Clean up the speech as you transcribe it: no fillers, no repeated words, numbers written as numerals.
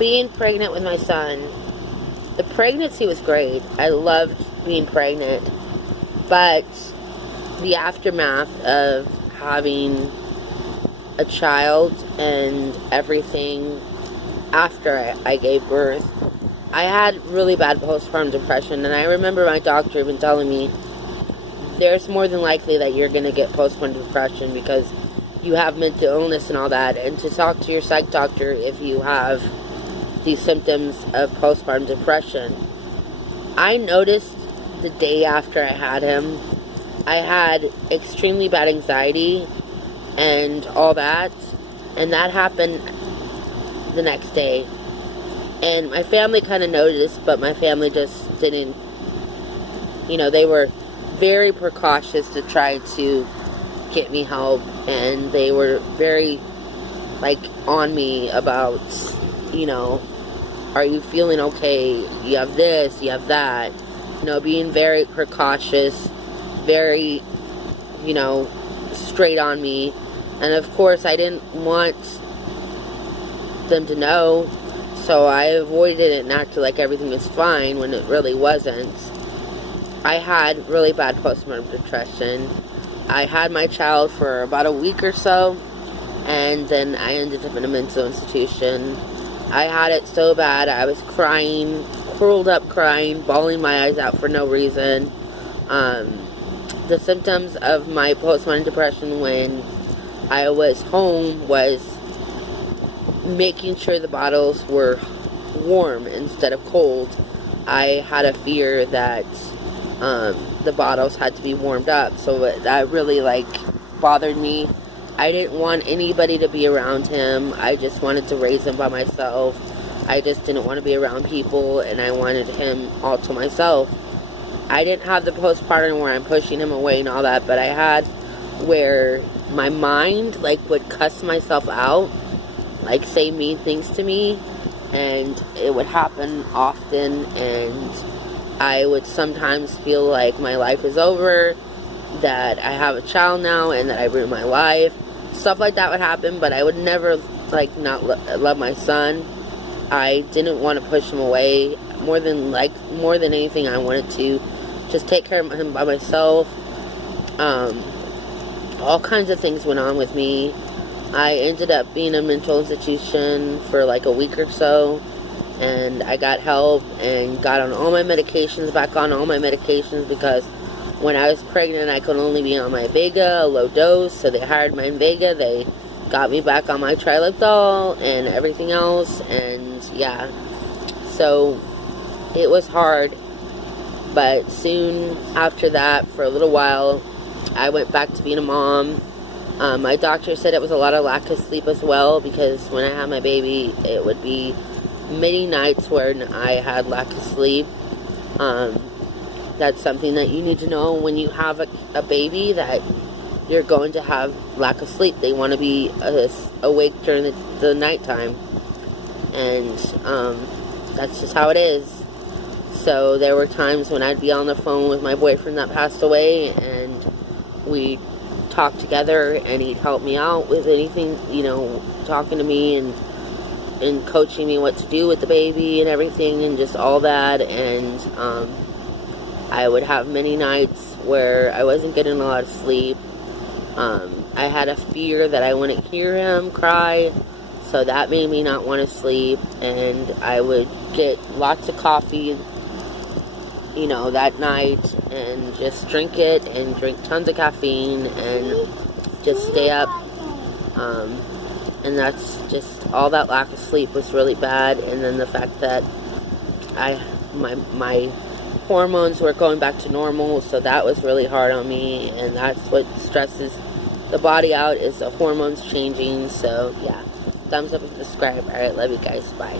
being pregnant with my son, the pregnancy was great. I loved being pregnant, but the aftermath of having a child and everything after I gave birth, I had really bad postpartum depression, and I remember my doctor even telling me there's more than likely that you're going to get postpartum depression because you have mental illness and all that, and to talk to your psych doctor if you have these symptoms of postpartum depression. I noticed the day after I had him, I had extremely bad anxiety and all that, and that happened the next day. And my family kind of noticed, but my family just didn't, they were very precautious to try to get me help, and they were very, on me about, are you feeling okay? You have this, you have that. Being very precautious, very, straight on me. And of course, I didn't want them to know, so I avoided it and acted like everything was fine when it really wasn't. I had really bad postpartum depression. I had my child for about a week or so, and then I ended up in a mental institution. I had it so bad, I was crying, curled up crying, bawling my eyes out for no reason. The symptoms of my postpartum depression when I was home was making sure the bottles were warm instead of cold. I had a fear that the bottles had to be warmed up, so that really bothered me. I didn't want anybody to be around him. I just wanted to raise him by myself. I just didn't want to be around people, and I wanted him all to myself. I didn't have the postpartum where I'm pushing him away and all that, but I had where my mind would cuss myself out, say mean things to me, and it would happen often, and I would sometimes feel like my life is over, that I have a child now, and that I ruined my life. Stuff like that would happen, but I would never not love my son. I didn't want to push him away. More than anything, I wanted to just take care of him by myself. All kinds of things went on with me. I ended up being in a mental institution for a week or so, and I got help and got on all my medications, back on all my medications, because when I was pregnant, I could only be on my Vega, a low dose, so they hired my Vega. They got me back on my Trilithol and everything else, and yeah. So it was hard, but soon after that, for a little while, I went back to being a mom. My doctor said it was a lot of lack of sleep as well, because when I had my baby, it would be many nights when I had lack of sleep. That's something that you need to know when you have a baby, that you're going to have lack of sleep. They want to be awake during the nighttime, and that's just how it is. So there were times when I'd be on the phone with my boyfriend that passed away, and we'd talk together, and he'd help me out with anything, talking to me and coaching me what to do with the baby and everything, and just all that. And I would have many nights where I wasn't getting a lot of sleep. I had a fear that I wouldn't hear him cry, so that made me not want to sleep. And I would get lots of coffee, that night, and just drink it, and drink tons of caffeine, and just stay up. And that's just, all that lack of sleep was really bad. And then the fact that my hormones were going back to normal, so that was really hard on me, and that's what stresses the body out, is the hormones changing. So yeah, thumbs up and subscribe. Alright, love you guys, bye.